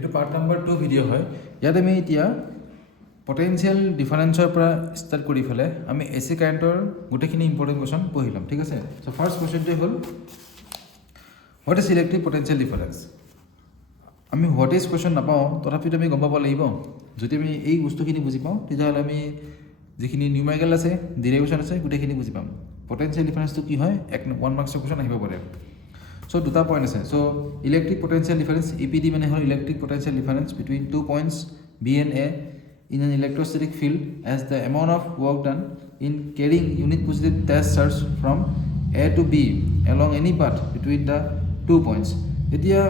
এইটো part number 2 video' হয়। ইয়াত আমি এতিয়া পটেনচিয়েল ডিফাৰেন্সৰ পৰা ষ্টাৰ্ট কৰি ফেলে আমি এচি কাৰেণ্টৰ গোটেইখিনি ইম্পৰ্টেণ্ট কুৱেশ্যন পঢ়ি ল'ম, ঠিক আছে। চ' ফাৰ্ষ্ট কুৱেশ্যনটোৱে হ'ল what is electric potential difference. আমি হোৱাট ইজ কুৱেশ্যন নাপাওঁ, তথাপিতো আমি গম পাব লাগিব। যদি আমি এই বস্তুখিনি বুজি পাওঁ তেতিয়াহ'লে আমি যিখিনি নিউমেৰিকেল আছে, ডিৰাইভেশ্যন আছে, গোটেইখিনি বুজি পাম। পটেনচিয়েল ডিফাৰেন্সটো কি হয়, 1 মাৰ্কছৰ কুৱেশ্যন আহিব পাৰে। চ' দুটা পইণ্ট আছে। চ' ইলেক্ট্ৰিক পটেনচিয়েল ডিফাৰেন্স ইপিডি মানে হ'ল electric potential difference between 2 points B and A in an electrostatic field as the amount of work done in carrying unit positive test charge from A to B along any path between the 2 points. এতিয়া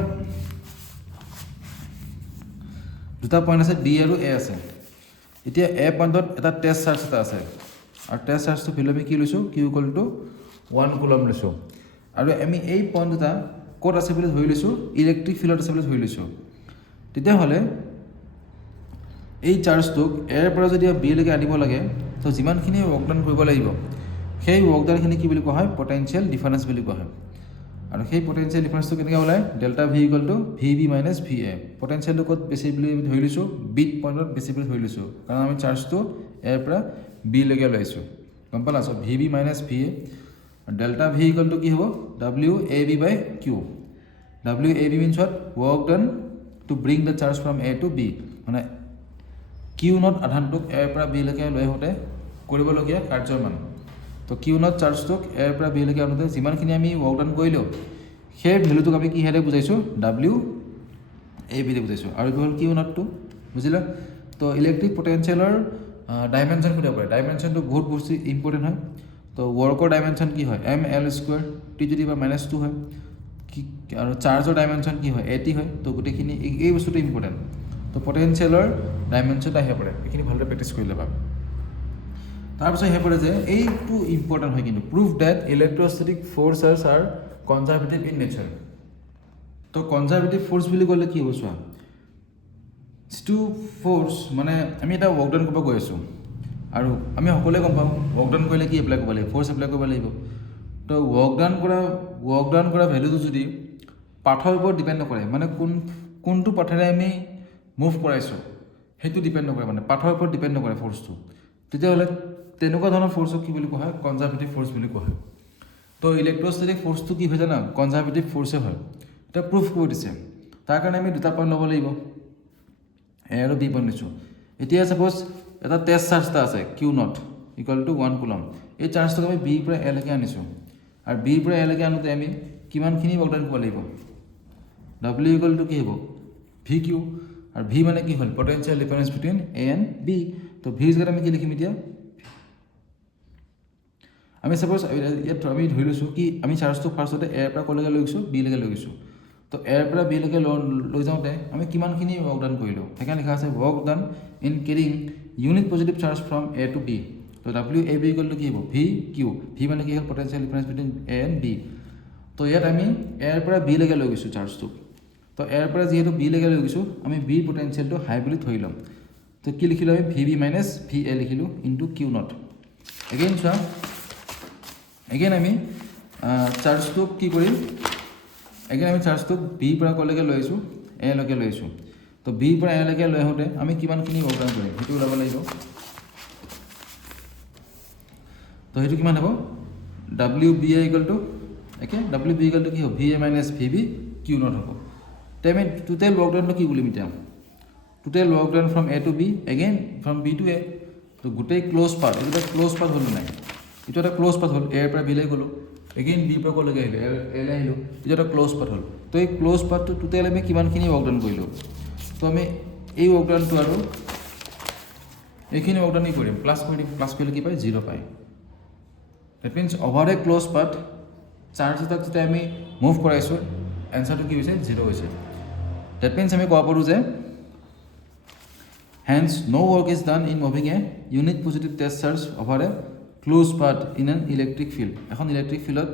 দুটা point আছে, D আৰু এ আছে। এতিয়া এ পইণ্টত এটা test charge এটা আছে আৰু টেষ্ট চাৰ্জটো ভেলু আমি কি লৈছোঁ, কিউ ইকুৱেল টু 1 কুলম লৈছোঁ। আৰু আমি এই পইণ্ট দুটা ক'ত আছে বুলি ধৰি লৈছোঁ, ইলেক্ট্ৰিক ফিল্ডত আছে বুলি ধৰি লৈছোঁ। তেতিয়াহ'লে এই চাৰ্জটোক এৰ পৰা যদি বিলৈকে আনিব লাগে, তো যিমানখিনি ৱৰ্কডান কৰিব লাগিব সেই ৱৰ্কডানখিনি কি বুলি কোৱা হয়, পটেনচিয়েল ডিফাৰেন্স বুলি কোৱা হয়। আৰু সেই পটেনচিয়েল ডিফাৰেন্সটো কেনেকৈ ওলায়, delta V equal to V B minus V A. পটেনচিয়েলটো ক'ত বেছি বুলি ধৰি লৈছোঁ, বিত পইণ্টত বেছি বুলি ধৰি লৈছোঁ, কাৰণ আমি চাৰ্জটো এৰ পৰা বিলৈকে ওলাইছোঁ, গম পালা। চ' V B minus V A, delta V equal to কি হ'ব, W A B by Q. W A B means what, work done to bring the charge from A to B, মানে কিউ নট আধানটোক এৰ পৰা বিলৈকে লৈ আহোঁতে কৰিবলগীয়া কাৰ্যৰ মান। তো কিউ নট চাৰ্জটোক এৰ পৰা বিলৈকে আনোতে যিমানখিনি আমি ৱৰ্ক ডান কৰিলোঁ সেই ভেলুটোক আমি কিহেৰে বুজাইছোঁ, ডাব্লিউ এ বিৰে বুজাইছোঁ। আৰু এইটো হ'ল কিউ নটটো, বুজিলা। তো ইলেক্ট্ৰিক পটেনচিয়েলৰ ডাইমেনশ্যন সুধিব পাৰে। ডাইমেনশ্যনটো বহুত বস্তু ইম্পৰ্টেণ্ট হয়। তো ৱৰ্কৰ ডাইমেনশ্যন কি হয়, M L square T to the power -2 হয়। কি আৰু চাৰ্জৰ ডাইমেনশ্যন কি হয়, এ টি হয়। তো গোটেইখিনি এই বস্তুটো ইম্পৰ্টেণ্ট। তো পটেনচিয়েলৰ ডাইমেনশ্যনটো আহিব পাৰে, এইখিনি ভালদৰে প্ৰেক্টিছ কৰি ল'বা। তাৰপিছত আহি পৰে যে এইটো ইম্পৰ্টেণ্ট হয় কিন্তু, prove that electrostatic forces are conservative in nature. তো কনজাৰ্ভেটিভ ফ'ৰ্চ বুলি ক'লে কি হ'ব চোৱা, যিটো ফ'ৰ্চ মানে আমি এটা ৱৰ্কডাউন কৰিব গৈ আছোঁ আৰু আমি সকলোৱে গম পাওঁ ৱৰ্কডাউন কৰিলে কি এপ্লাই কৰিব লাগিব, ফ'ৰ্চ এপ্লাই কৰিব লাগিব। তো ৱৰ্কডাউন কৰা ভেলুটো যদি পাথৰ ওপৰত ডিপেণ্ড নকৰে, মানে কোনটো পাথেৰে আমি মুভ কৰাইছোঁ সেইটো ডিপেণ্ড নকৰে, মানে পাথৰ ওপৰত ডিপেণ্ড নকৰে ফ'ৰ্চটো, তেতিয়াহ'লে তেনেকুৱা ধৰণৰ ফ'ৰ্চক কি বুলি কোৱা হয়, কনজাৰ্ভেটিভ ফ'ৰ্চ বুলি কোৱা হয়। তো ইলেক্ট্ৰষ্টেটিক ফ'ৰ্চটো কি হয় জানা, কনজাৰ্ভেটিভ ফ'ৰ্চে হয়। এটা প্ৰুফ কৰি দিছে, তাৰ কাৰণে আমি দুটা পইণ্ট ল'ব লাগিব, এ আৰু বি পইণ্ট লৈছোঁ। এতিয়া ছাপ'জ এটা টেষ্ট চাৰ্জ এটা আছে, Q naught equal to 1 coulomb. এই চাৰ্জটোক আমি বিৰ পৰা এলৈকে আনিছোঁ, আৰু বিৰ পৰা এলৈকে আনোতে আমি কিমানখিনি ৱৰ্কডাউন কৰিব লাগিব, ডাব্লিউ ইকুৱেল টু কি হ'ব, ভি কিউ। আৰু ভি মানে কি হ'ল, potential difference between A and B. তো ভিৰ জেগাত আমি কি লিখিম এতিয়া, আমি ছাপ'জ ইয়াত আমি ধৰি লৈছোঁ কি আমি চাৰ্জটো ফাৰ্ষ্টতে এৰ পৰা ক'লৈকে লৈ গৈছোঁ, বিলৈকে লৈ গৈছোঁ। তো এৰ পৰা বিলৈকে লৈ যাওঁতে আমি কিমানখিনি ৱৰ্কডাউন কৰিলোঁ, সেইকাৰণে লিখা আছে work done in carrying unit positive charge from A to B. তো W A B equal to কি হ'ব, ভি কিউ। ভি মানে কি হ'ল, potential difference between A and B. তো ইয়াত আমি এৰ পৰা বিলৈকে লৈ গৈছোঁ চাৰ্জটোক। তো এৰ পৰা যিহেতু বিলৈকে লৈ গৈছোঁ, আমি বিৰ পটেনচিয়েলটো হাই বুলি ধৰি ল'ম। তো কি লিখিলোঁ আমি, V B minus V A লিখিলোঁ ইনটু কিউ নট। এগেইন চোৱা, এগেইন আমি চাৰ্জটোক কি কৰিম, এগেইন আমি চাৰ্জটোক বিৰ পৰা ক'লৈকে লৈ আহিছোঁ, এলৈকে লৈ আহিছোঁ। তো বিৰ পৰা এলৈকে লৈ আহোঁতে আমি কিমানখিনি ৱৰ্কডাউন কৰিম সেইটো ওলাব লাগিব। তো সেইটো কিমান হ'ব, W B A equal to W B equal to কি হ'ব, V A minus V B Q not হ'ব। তো আমি টোটেল ৱৰ্কডাউনটো কি বুলিম এতিয়া, total work done from A to B, again from B to A. তো গোটেই ক্ল'জ পাথ, এইটো এটা ক্ল'জ পাথ হ'ল নাই, এইটো এটা ক্ল'জ পাথ হ'ল, এৰ পৰা বিলৈ গ'লোঁ, এগেইন বিৰ পৰা ক'লৈকে আহিলোঁ, এলৈ আহিলোঁ, এইটো এটা ক্ল'জ পাথ হ'ল। তো এই ক্ল'জ পাথটো টোটেল আমি কিমানখিনি ৱৰ্কডাউন কৰিলোঁ, তো আমি এই ৱৰ্কডাউনটো আৰু এইখিনি ৱৰ্কডাউন কি কৰিম, প্লাছ কৰি দিম, প্লাছ কৰিলে কি পায়, 0 পায়। That means over a closed path charge এটাক যেতিয়া আমি মুভ কৰাইছোঁ, এনচাৰটো কি হৈছে, 0 হৈছে। ডেট মিনছ আমি ক'ব পাৰোঁ যে hence no work is done in moving a unit positive test charge over a closed path in an electric field. এখন ইলেক্ট্ৰিক ফিল্ডত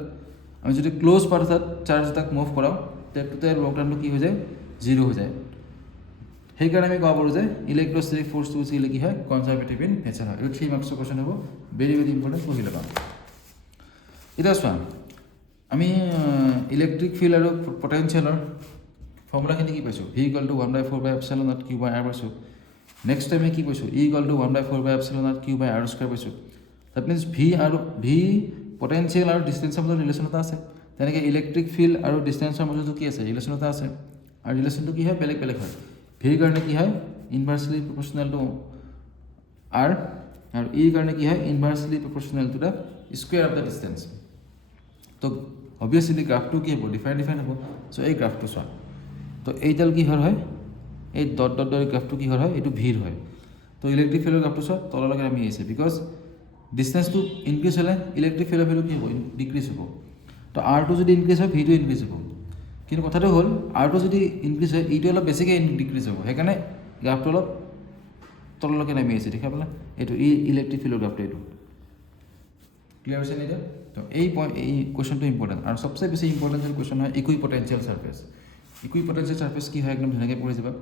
আমি যদি ক্ল'জ পাথ এটাত চাৰ্জ এটাক মুভ কৰাওঁ তেতিয়া টোটেল ৱৰ্কডাউনটো কি হৈ যায়, 0 হৈ যায়। সেইকাৰণে আমি ক'ব পাৰোঁ যে ইলেক্ট্ৰষ্টেটিক ফ'ৰ্চটো বেছিকৈ কি হয়, কনজাৰ্ভেটিভ ইন নেচাৰ হয়। এইটো 3 মাৰ্কছৰ কুৱেশ্যন হ'ব, ভেৰি ভেৰি ইম্পৰ্টেণ্ট, পঢ়ি ল'বা। এতিয়া চোৱা, আমি ইলেক্ট্ৰিক ফিল্ড আৰু পটেনচিয়েলৰ ফৰ্মুলাখিনি কি পাইছোঁ v equal to 1/4/epsilon q by r পাইছোঁ নেক্সট টাইমে কি পাইছোঁ e equal to 1/4/epsilon q by r square পাইছোঁ দ্যাট মিনছ v পটেনচিয়েল আৰু ডিষ্টেঞ্চৰ মাজত ৰিলেশ্যন এটা আছে তেনেকৈ ইলেক্ট্ৰিক ফিল্ড আৰু ডিষ্টেঞ্চৰ মাজতো কি আছে ৰিলেশ্যন এটা আছে আৰু ৰিলেশ্যনটো কি হয় বেলেগ বেলেগ হয় ভিৰ কাৰণে কি হয় ইনভাৰ্চলি প্ৰপৰ্চনেল টু r আৰু ইৰ কাৰণে কি হয় inversely proportional to the square of the distance তো অবভিয়াছলি গ্ৰাফটো কি হ'ব ডিফাৰেণ্ট হ'ব চ' এই গ্ৰাফটো চোৱা তো এইডাল কি হয় এই ডট ডট ডট গ্ৰাফটো কি হয় এইটো ভিৰ হয় তো ইলেক্ট্ৰিক ফিল্ডৰ গ্ৰাফটো চোৱা তললৈকে নামি আহিছে বিকজ ডিষ্টেঞ্চটো ইনক্ৰিজ হ'লে ইলেক্ট্ৰিক ফিল্ডৰ ভেলু কি হ'ব ডিক্ৰিজ হ'ব তো আৰটো যদি ইনক্ৰিজ হয় ভিটো ইনক্ৰিজ হ'ব কিন্তু কথাটো হ'ল আৰটো যদি ইনক্ৰিজ হয় ইটো অলপ বেছিকৈ ডিক্ৰিজ হ'ব সেইকাৰণে গ্ৰাফটো অলপ তললৈকে নামি আহিছে দেখা পালা এইটো ইলেক্ট্ৰিক ফিল্ডৰ গ্ৰাফটো এইটো ক্লিয়াৰ হৈছে এতিয়া তো এই কুৱেশ্যনটো ইম্পৰ্টেণ্ট আৰু চবচে বেছি ইম্পৰ্টেণ্ট কুৱেশ্যন হয় ইকুইপটেঞ্চিয়েল চাৰ্ফেচ ইকুইপটেঞ্চিয়েল চাৰ্ফেচ কি হয় একদম ধুনীয়াকৈ পঢ়ি যাবা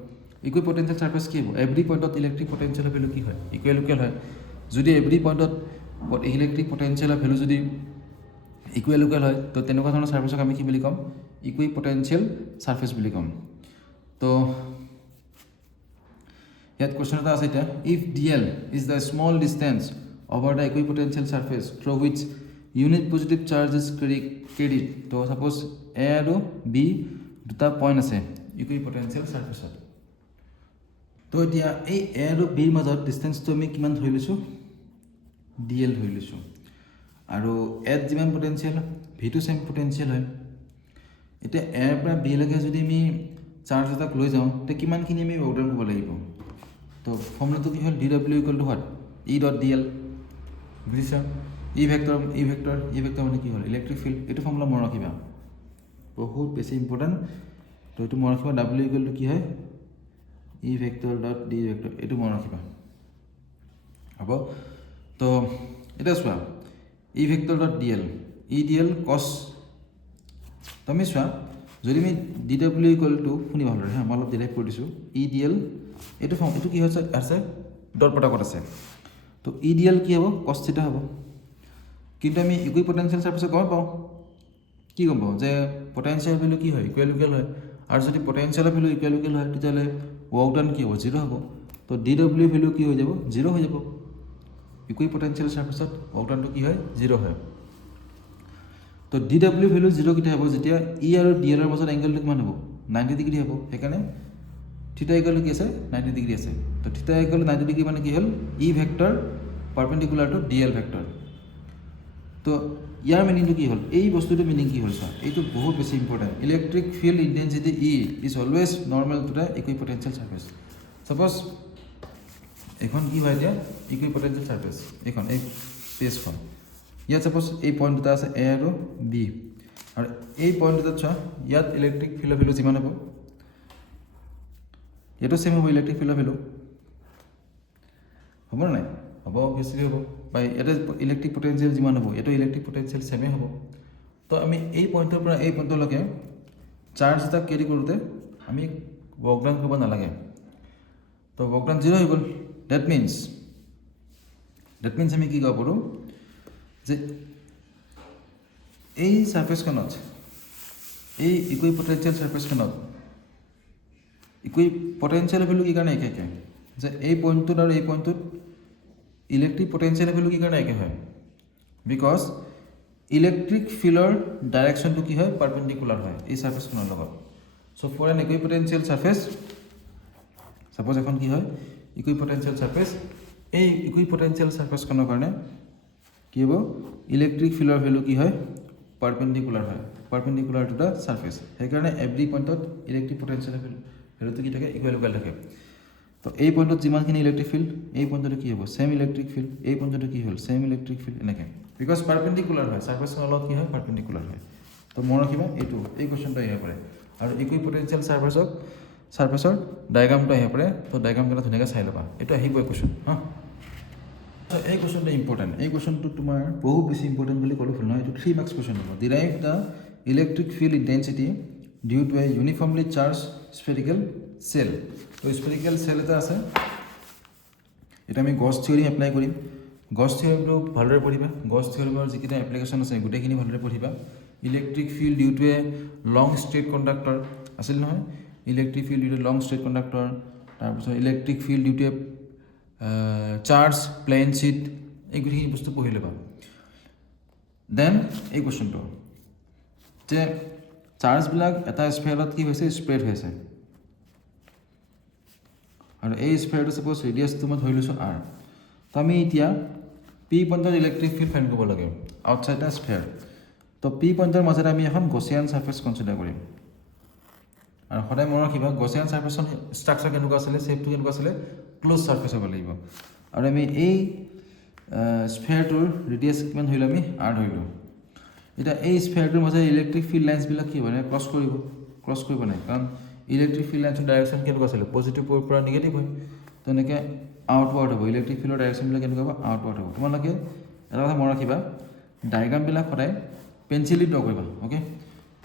ইকুইপটেঞ্চিয়েল চাৰ্ফেচ কি হ'ব এভৰি পইণ্টত ইলেক্ট্ৰিক পটেঞ্চিয়েলৰ ভেলু কি হয় ইকুৱেল হয় যদি এভৰি পইণ্টত ইলেক্ট্ৰিক পটেঞ্চিয়েলৰ ভেলু যদি ইকুৱেল হয় তো তেনেকুৱা ধৰণৰ চাৰ্ফেচক আমি কি বুলি ক'ম ইকুইপটেঞ্চিয়েল চাৰ্ফেচ বুলি ক'ম তো ইয়াত কুৱেশ্যন এটা আছে এতিয়া if DL is the small distance over the equipotential surface through which unit positive charge is carried তো suppose A আৰু B দুটা পইণ্ট আছে ইকুইপটেঞ্চিয়েল চাৰ্ফেচত তো এতিয়া এই A আৰু B মাজত ডিষ্টেঞ্চটো আমি কিমান ধৰি লৈছোঁ DL ধৰি লৈছোঁ আৰু এত যিমান পটেঞ্চিয়েল ভিটো চেম পটেঞ্চিয়েল হয় এতিয়া A ৰ পৰা B লৈকে যদি আমি চাৰ্জ এটাক লৈ যাওঁ তেতিয়া কিমানখিনি আমি ৱৰ্ক কৰিব লাগিব তো ফৰ্মুলাটো কি হ'ল dw equal to what E dot DL বুজিছা ই ভেক্টৰ মানে কি হ'ল ইলেক্ট্ৰিক ফিল্ড এইটো ফৰ্মুলা মনত ৰাখিবা বহুত বেছি ইম্পৰ্টেণ্ট তো এইটো মনত ৰাখিবা ডাব্লিউ ইকুৱেল টু কি হয় ই ভেক্টৰ ডট ডি ভেক্টৰ এইটো মনত ৰাখিবা হ'ব তো এতিয়া চোৱা ই ভেক্টৰ ডট ডি এল কছ তুমি চোৱা যদি আমি ডি ডাব্লিউ ইকুৱেল টু শুনি ভালদৰে হা মই অলপ ডিৰাইভ কৰি দিছোঁ ই ডি এল এইটো কি হৈছে আছে ডট প্ৰডাক্টত আছে তো ই ডি এল কি হ'ব কছ থিটা হ'ব কিন্তু আমি ইকুইপটেঞ্চিয়েল চাৰ্ফেচত গম পাওঁ কি গম পাওঁ যে পটেঞ্চিয়েল ভেলু কি হয় ইকুৱেল হয় আৰু যদি পটেঞ্চিয়েলৰ ভেলু ইকুৱেল হয় তেতিয়াহ'লে ৱৰ্ক ডান কি হ'ব 0 হ'ব তো ডি ডাব্লিউ ভেলু কি হৈ যাব 0 হৈ যাব ইকুইপটেঞ্চিয়েল চাৰ্ফেচত ৱৰ্ক ডানটো কি হয় 0 হয় তো ডি ডাব্লিউ ভেলু 0 কেতিয়া হ'ব যেতিয়া ই আৰু ডি এলৰ মাজত এংগেলটো কিমান হ'ব 90 ডিগ্ৰী হ'ব সেইকাৰণে থিটা ইকুৱেল কি আছে 90 ডিগ্ৰী আছে তো থিটা ইকুৱেল 90 ডিগ্ৰী মানে কি হ'ল E vector perpendicular to D L vector তো ইয়াৰ মিনিংটো কি হ'ল এই বস্তুটোৰ মিনিং কি হ'ল চোৱা এইটো বহুত বেছি important electric field intensity E is always normal to the equipotential surface suppose এইখন কি হয় এতিয়া ইকুইপটেঞ্চিয়েল চাৰ্ফেচ এইখন এই পেজখন ইয়াত ছাপ'জ এই পইণ্ট দুটা আছে এ আৰু বি আৰু এই পইণ্ট দুটাত চোৱা ইয়াত ইলেক্ট্ৰিক ফিল্ডৰ ভেলু যিমান হ'ব এইটো চেম হ'ব ইলেক্ট্ৰিক ফিল্ডৰ ভেলু হ'ব নাই হ'ব অবভিয়াছলি হ'ব বা ইয়াতে ইলেক্ট্ৰিক পটেঞ্চিয়েল যিমান হ'ব এইটো ইলেক্ট্ৰিক পটেঞ্চিয়েল চেমেই হ'ব তো আমি এই পইণ্টৰ পৰা এই পইণ্টলৈকে চাৰ্জ এটা কেৰি কৰোঁতে আমি ৱৰ্ক ডান কৰিব নালাগে তো ৱৰ্ক ডান 0 হৈ গ'ল ডেট মিনছ আমি কি ক'ব পাৰোঁ যে এই চাৰ্ফেচখনত এই ইকুইপটেঞ্চিয়েল চাৰ্ফেচখনত ইকুইপটেঞ্চিয়েল ভেলু কি কাৰণে একে যে এই পইণ্টটোত আৰু এই পইণ্টটোত ইলেক্ট্ৰিক পটেঞ্চিয়েল ভেলু কি কাৰণে একে হয় বিকজ ইলেক্ট্ৰিক ফিল্ডৰ ডাইৰেকশ্যনটো কি হয় পাৰপেণ্ডিকুলাৰ হয় এই চাৰ্ফেচখনৰ লগত চ' ফৰ এন ইকুইপটেঞ্চিয়েল চাৰ্ফেচ ছাপ'জ এখন কি হয় ইকুইপটেঞ্চিয়েল চাৰ্ফেচ এই ইকুইপটেঞ্চিয়েল চাৰ্ফেচখনৰ কাৰণে কি হ'ব ইলেক্ট্ৰিক ফিল্ডৰ ভেলু কি হয় পাৰপেণ্ডিকুলাৰ টু দ্য চাৰ্ফেচ সেইকাৰণে এভৰি পইণ্টত ইলেক্ট্ৰিক পটেঞ্চিয়েল ভেলুটো কি থাকে ইকুৱেল থাকে তো এই পইণ্টত যিমানখিনি ইলেক্ট্ৰিক ফিল্ড এই পইণ্টটো কি হ'ব চেম ইলেক্ট্ৰিক ফিল্ড এই পইণ্টটো কি হ'ল চেম ইলেক্ট্ৰিক ফিল্ড এনেকৈ বিকজ পাৰপেণ্ডিকুলাৰ হয় চাৰ্ফেচখনৰ লগত কি হয় পাৰপেণ্ডিকুলাৰ হয় তো মনত ৰাখিবা এইটো এই কুৱেশ্যনটো আহিব পাৰে আৰু ইকুইপটেঞ্চিয়েল চাৰ্ফেচৰ ডায়েগ্ৰামটো আহিব পাৰে তো ডায়েগ্ৰামকেইটা ধুনীয়াকৈ চাই ল'বা এইটো আহিবই কুৱেশ্যন হা তো এই কুৱেশ্যনটো ইম্পৰ্টেণ্ট এই কুৱেশ্যনটো তোমাৰ বহুত বেছি ইম্পৰ্টেণ্ট বুলি ক'লে ভুল নহয় এইটো 3 মাৰ্কছ কুৱেশ্যন হ'ব derive the electric field intensity due to a uniformly charge spherical shell তো স্ফেৰিকেল চেল এটা আছে এটা আমি গছ থিয়ৰিম এপ্লাই কৰিম গছ থিয়ৰিমটো ভালদৰে পঢ়িবা গছ থিয়ৰিমৰ যিকেইটা এপ্লিকেশ্যন আছে গোটেইখিনি ভালদৰে পঢ়িবা electric field due to a long straight conductor আছিল নহয় electric field due to long straight conductor, তাৰপিছত electric field due to charge plane sheet, এই গোটেইখিনি বস্তু পঢ়ি ল'বা। দেন এই কুৱেশ্যনটো যে চাৰ্জবিলাক এটা স্ফেয়াৰত কি হৈছে স্প্ৰেড হৈছে, আৰু এই স্ফেয়াৰটো ছাপ'জ ৰেডিয়াছটো মই ধৰি লৈছোঁ R। তো আমি এতিয়া পি পইণ্টত ইলেক্ট্ৰিক ফিল্ড ফাইণ্ড কৰিব লাগে আউটছাইড দ্য স্ফেয়াৰ। তো পি পইণ্টৰ মাজেৰে আমি এখন গছিয়ান ছাৰ্ফেচ কনচিডাৰ কৰিম, আৰু সদায় মনত ৰাখিবা গছিয়ান ছাৰ্ফেচৰ ষ্ট্ৰাকচাৰ কেনেকুৱা আছিলে, শ্বেপটো কেনেকুৱা আছিলে, ক্ল'জ ছাৰ্ফেচ হ'ব লাগিব। আৰু আমি এই স্ফেয়াৰটোৰ ৰেডিয়াছ কিমান ধৰিলোঁ, আমি R ধৰিলোঁ। এতিয়া এই স্ফেয়াৰটোৰ মাজেৰে ইলেক্ট্ৰিক ফিল্ড লাইন্সবিলাক কি হ'ব, ক্ৰছ কৰিব নাই, কাৰণ ইলেক্ট্ৰিক ফিল্ড লাইন্সৰ ডাইৰেকশ্যন কেনেকুৱা আছিলে, পজিটিভ পৰা নিগেটিভ হয়। তো এনেকৈ আউটৱাৰ্ড হ'ব, ইলেক্ট্ৰিক ফিল্ডৰ ডাইৰেকশ্যনবিলাক কেনেকুৱা হ'ব, আউটৱাৰ্ড হ'ব। তোমালোকে এটা কথা মনত ৰাখিবা, ডায়েগ্ৰামবিলাক সদায় পেঞ্চিলি ড্ৰ কৰিবা, অ'কে,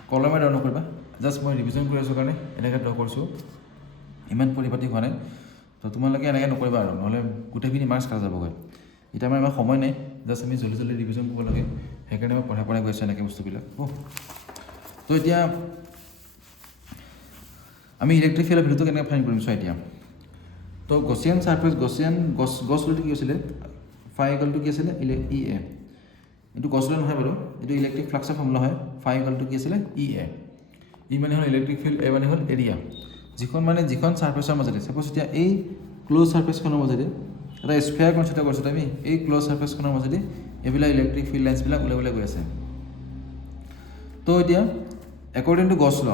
কলমে ড্ৰ নকৰিবা। জাষ্ট মই ৰিভিজন কৰি আছোঁ কাৰণে এনেকৈ ড্ৰ কৰিছোঁ, ইমান পৰিপাটি হোৱা নাই। তো তোমালোকে এনেকৈ নকৰিবা আৰু, নহ'লে গোটেইখিনি মাৰ্কছ কাটা যাবগৈ। এতিয়া আমাৰ ইমান সময় নাই, জাষ্ট আমি জল্দি ৰিভিজন কৰিব লাগে, সেইকাৰণে মই পঢ়াই গৈছোঁ এনেকৈ বস্তুবিলাক। তো এতিয়া আমি ইলেক্ট্ৰিক ফিল্ডৰ ভেলুটো কেনেকৈ ফাইণ্ড কৰিম চোৱা এতিয়া। তো গছিয়ান ছাৰ্ফেচ, গছ ল'টো কি আছিলে, ফাই ইকুৱেলটো কি আছিলে, ই এ। এইটো গছ লৈ নহয় বাৰু, এইটো ইলেক্ট্ৰিক ফ্লাক্সৰ ফৰ্মুলা হয়। ফাই ইকুৱেলটো কি আছিলে, ই এ। ই মানে হ'ল ইলেক্ট্ৰিক ফিল্ড, এ মানে হ'ল এৰিয়া। যিখন ছাৰ্ফেচৰ মাজেদি, ছাপ'জ এতিয়া এই ক্ল'জ ছাৰ্ফেচখনৰ মাজেদি এটা স্ফেয়াৰ কনচিডাৰ কৰিছোঁ আমি, এই ক্ল'জ ছাৰ্ফেচখনৰ মাজেদি এইবিলাক ইলেক্ট্ৰিক ফিল্ড লাইন্সবিলাক ওলাই গৈ আছে। তো এতিয়া একৰ্ডিং টু গছ ল',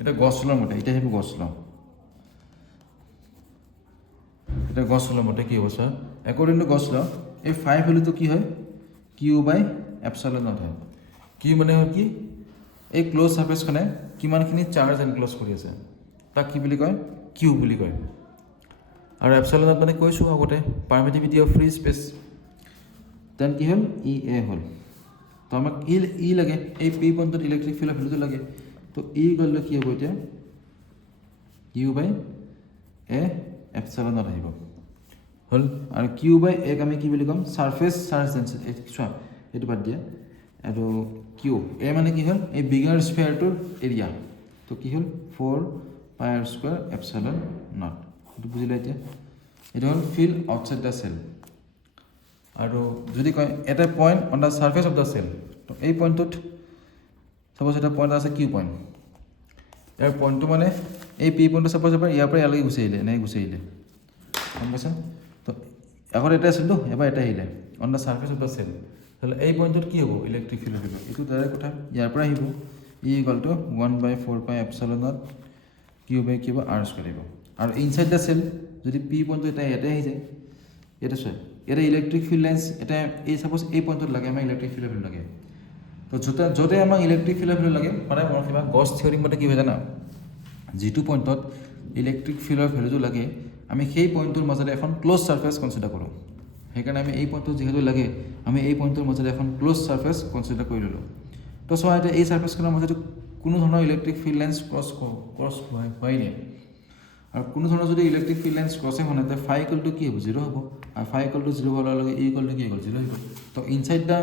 এতিয়া গছ ল'ৰ মতে, এতিয়া সেইবোৰ গছ ল', এতিয়া গছ ল'ৰ মতে কি হ'ব চোৱা, একৰ্ডিং টু গছ ল' এই ফাই ভেলুটো কি হয়, কিউ বাই এপচাইলন নট হয়। কিউ মানে হ'ল কি, এই ক্ল'জ ছাৰ্ফেচখনে কিমানখিনি চাৰ্জ এনক্ল'জ কৰি আছে, তাক কি বুলি কয়, কিউ বুলি কয়। আৰু এপচাইলন নট মানে কৈছোঁ আগতে পাৰ্মিটিভিটি অফ ফ্ৰী স্পেচ। দেন কি হ'ল, ই এ হ'ল। তো আমাক ই লাগে, এই পি পইণ্টত ইলেক্ট্ৰিক ফিল্ডৰ ভেলুটো লাগে। তো ই গ'লে কি হ'ব এতিয়া, Q by A epsilon naught আহিব হ'ল। আৰু কিউ বাই এক আমি কি বুলি ক'ম, ছাৰ্ফেচ চাৰ্জ ডেনচিটি। চোৱা এইটো বাদ দিয়া, আৰু কিউ এ মানে কি হ'ল, এই বিগাৰ স্ফেয়াৰটোৰ এৰিয়া। তো কি হ'ল 4πr² এপচাইলন নট। এইটো বুজিলা এতিয়া, এইটো হ'ল ফিল্ড আউটছাইড দ্য চেল। আৰু যদি কয় এটা point on the surface of the shell, তো এই পইণ্টটোত ছাপ'জ এটা পইণ্ট আছে কিউ পইণ্ট, ইয়াৰ পইণ্টটো মানে এই পি পইণ্টটো ছাপ'জ এবাৰ ইয়াৰ পৰা ইয়ালৈকে গুচি আহিলে, এনেকৈ গুচি আহিলে, গম পাইছা। তো আগত এটা আছিলতো, এবাৰ এটা আহিলে on the surface of the shell, হ'লে এই পইণ্টটোত কি হ'ব, ইলেক্ট্ৰিক ফিল্ড আহিব। এইটো ডাইৰেক্ট কথা, ইয়াৰ পৰা আহিব, E equal to 1/4π epsilon not Q by Q R² আহিব। আৰু ইনচাইড দ্য চেল যদি পি পইণ্টটো এটা ইয়াতে আহি যায়, ইয়াতে চোৱা, ইয়াতে ইলেক্ট্ৰিক ফিল্ড লাইন্স এটা এই ছাপ'জ এই পইণ্টত লাগে, আমাৰ ইলেক্ট্ৰিক ফিল্ডৰ ভেলু লাগে। তো য'তে আমাক ইলেক্ট্ৰিক ফিল্ডৰ ভেলু লাগে, সদায় মনত ৰাখিবা গছ থিয়ৰী মতে কি হয় জানা, যিটো পইণ্টত ইলেক্ট্ৰিক ফিল্ডৰ ভেলুটো লাগে, আমি সেই পইণ্টটোৰ মাজতে এখন ক্ল'জ ছাৰ্ফেচ কনচিডাৰ কৰোঁ। সেইকাৰণে আমি এই পইণ্টটো যিহেতু লাগে, আমি এই পইণ্টটোৰ মাজতে এখন ক্ল'জ ছাৰ্ফেচ কনচিডাৰ কৰি ল'লোঁ। তো চোৱা এতিয়া এই ছাৰ্ফেচখনৰ মাজতে কোনো ধৰণৰ ইলেক্ট্ৰিক ফিল্ড লাইন্স ক্ৰছ হোৱাই নাই, আৰু কোনো ধৰণৰ যদি ইলেক্ট্ৰিক ফিল্ড লাইন্স ক্ৰছিং হোৱা নাই, তেতিয়া ফাই ইকুৱেল টু কি হ'ব, 0 হ'ব। আৰু ফাই ইকুৱেল টু 0 হোৱাৰ লগে ই ইকুৱেল টু কি হ'ল, 0 আহিব। তো inside the